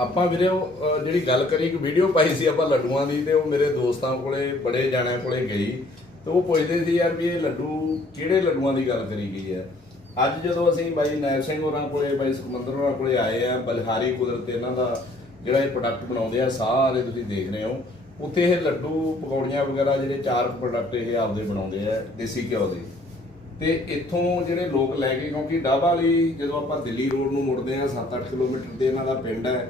ਆਪਾਂ ਵੀਰੇ, ਉਹ ਜਿਹੜੀ ਗੱਲ ਕਰੀ, ਇੱਕ ਵੀਡੀਓ ਪਾਈ ਸੀ ਆਪਾਂ ਲੱਡੂਆਂ ਦੀ ਤੇ ਉਹ ਮੇਰੇ ਦੋਸਤਾਂ ਕੋਲੇ, ਬੜੇ ਜਾਣਿਆਂ ਕੋਲੇ ਗਈ। ਤੇ ਉਹ ਪੁੱਛਦੇ ਸੀ ਯਾਰ ਵੀ ਇਹ ਲੱਡੂ ਕਿਹੜੇ ਲੱਡੂਆਂ ਦੀ ਗੱਲ ਕਰੀ ਗਈ ਹੈ? ਅੱਜ ਜਦੋਂ ਅਸੀਂ ਬਾਈ ਨੈਰ ਸਿੰਘ ਹੋਰਾਂ ਕੋਲੇ, ਬਾਈ ਸੁਖਮੰਦਰ ਹੋਰਾਂ ਕੋਲੇ ਆਏ ਆ, ਬਲਿਹਾਰੀ ਕੁਦਰਤ ਇਹਨਾਂ ਦਾ ਜਿਹੜਾ ਇਹ ਪ੍ਰੋਡਕਟ ਬਣਾਉਂਦੇ ਆ, ਸਾਰੇ ਤੁਸੀਂ ਦੇਖ ਰਹੇ ਹੋ। ਉੱਥੇ ਇਹ ਲੱਡੂ ਪਕੌੜੀਆਂ ਵਗੈਰਾ ਜਿਹੜੇ ਚਾਰ ਪ੍ਰੋਡਕਟ ਇਹ ਆਪਦੇ ਬਣਾਉਂਦੇ ਆ, ਦੇਸੀ ਘਿਓ ਦੇ। ਤੇ ਇੱਥੋਂ ਜਿਹੜੇ ਲੋਕ ਲੈ ਕੇ, ਕਿਉਂਕਿ ਡਾਬਾ ਲਈ ਜਦੋਂ ਆਪਾਂ ਦਿੱਲੀ ਰੋਡ ਨੂੰ ਮੁੜਦੇ ਆ 7-8 ਕਿਲੋਮੀਟਰ ਤੇ ਇਹਨਾਂ ਦਾ ਪਿੰਡ ਹੈ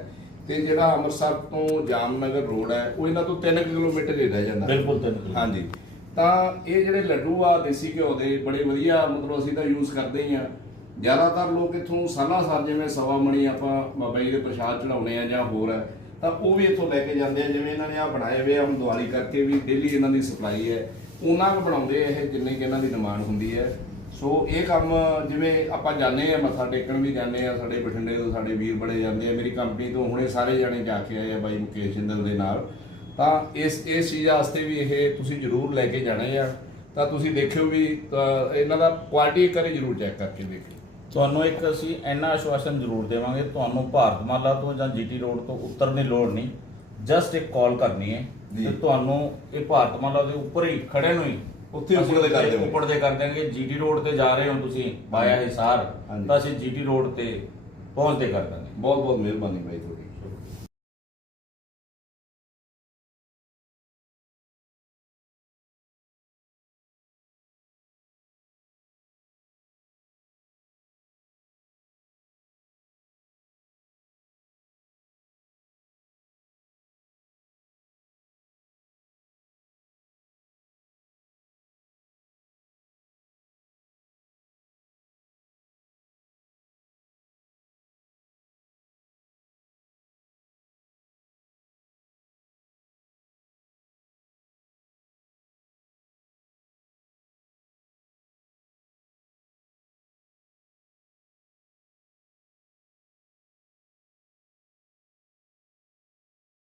ਤੇ ਜਿਹੜਾ ਅੰਮ੍ਰਿਤਸਰ ਤੋਂ ਜਾਮਨਗਰ ਰੋਡ ਹੈ ਉਹ ਇਹਨਾਂ ਤੋਂ 3 ਕਿਲੋਮੀਟਰ ਹੀ ਰਹਿ ਜਾਂਦਾ। ਬਿਲਕੁਲ ਤਿੰਨ। ਹਾਂਜੀ। ਤਾਂ ਇਹ ਜਿਹੜੇ ਲੱਡੂ ਆ ਦੇਸੀ ਘਿਓ ਦੇ ਬੜੇ ਵਧੀਆ ਮਤਲਬ ਅਸੀਂ ਤਾਂ ਯੂਜ਼ ਕਰਦੇ ਹੀ ਆ। ਜ਼ਿਆਦਾਤਰ ਲੋਕ ਇੱਥੋਂ ਸਾਲਾ ਸਾਰ ਜਿਵੇਂ ਸਵਾ ਮਣੀ ਆਪਾਂ ਬਾਬਾ ਜੀ ਦੇ ਪ੍ਰਸ਼ਾਦ ਚੜਾਉਣੇ ਆ ਜਾਂ ਹੋਰ ਹੈ ਤਾਂ ਉਹ ਵੀ ਇੱਥੋਂ ਲੈ ਕੇ ਜਾਂਦੇ ਆ। ਜਿਵੇਂ ਇਹਨਾਂ ਨੇ ਆ ਬਣਾਏ ਹੋਏ ਆ ਹੁਣ ਦੀਵਾਲੀ ਕਰਕੇ ਵੀ ਡੇਲੀ ਇਹਨਾਂ ਦੀ ਸਪਲਾਈ ਹੈ। ਉਹਨਾਂ ਕੁ ਬਣਾਉਂਦੇ ਇਹ ਜਿੰਨੇ ਕਿ ਇਹਨਾਂ ਦੀ ਡਿਮਾਂਡ ਹੁੰਦੀ ਹੈ। ਸੋ ਇਹ ਕੰਮ ਜਿਵੇਂ ਆਪਾਂ ਜਾਂਦੇ ਆ ਮੱਥਾ ਟੇਕਣ ਵੀ ਜਾਂਦੇ ਆ ਸਾਡੇ ਬਠਿੰਡੇ ਤੋਂ ਸਾਡੇ ਵੀਰ ਬੜੇ ਜਾਂਦੇ ਆ ਮੇਰੀ ਕੰਪਨੀ ਤੋਂ ਹੁਣੇ ਸਾਰੇ ਜਾਣੇ ਜਾ ਕੇ ਆਏ ਆ ਬਾਈ ਮੁਕੇਸ਼ ਜਿੰਦਲ ਦੇ ਨਾਲ। ਤਾਂ ਇਸ ਇਸ ਚੀਜ਼ ਵਾਸਤੇ ਵੀ ਇਹ ਤੁਸੀਂ ਜ਼ਰੂਰ ਲੈ ਕੇ ਜਾਣੇ ਆ। ਤਾਂ ਤੁਸੀਂ ਦੇਖਿਓ ਵੀ ਇਹਨਾਂ ਦਾ ਕੁਆਲਿਟੀ ਇੱਕ ਵਾਰੀ ਜ਼ਰੂਰ ਚੈੱਕ ਕਰਕੇ ਦੇਖਿਓ। ਤੁਹਾਨੂੰ ਇੱਕ ਅਸੀਂ ਇੰਨਾ ਆਸ਼ਵਾਸਨ ਜ਼ਰੂਰ ਦੇਵਾਂਗੇ ਤੁਹਾਨੂੰ ਭਾਰਤਮਾਲਾ ਤੋਂ ਜਾਂ ਜੀਟੀ ਰੋਡ ਤੋਂ ਉਤਰਨ ਦੀ ਲੋੜ ਨਹੀਂ। ਜਸਟ ਇੱਕ ਕਾਲ ਕਰਨੀ ਹੈ। ਤੇ ਤੁਹਾਨੂੰ ਇਹ ਭਾਰਤਮਾਲਾ ਦੇ ਉੱਪਰ ਹੀ ਖੜੇ ਨੂੰ ਹੀ ਉੱਥੇ ਅਸੀਂ ਉੱਪਰ ਦੇ ਕਰ ਦਿਆਂਗੇ। ਉੱਪਰ ਦੇ ਕਰ ਦਿਆਂਗੇ ਜੀਟੀ ਰੋਡ ਤੇ ਜਾ ਰਹੇ ਹੋ ਤੁਸੀਂ ਬਾਇਆ ਹਿਸਾਰ ਹਾਂਜੀ। ਤਾਂ ਅਸੀਂ ਜੀਟੀ ਰੋਡ ਤੇ ਪਹੁੰਚਦੇ ਕਰ ਦਾਂਗੇ ਬਹੁਤ ਬਹੁਤ ਮਿਹਰਬਾਨੀ ਬਾਈ ਤੁਹਾਡੀ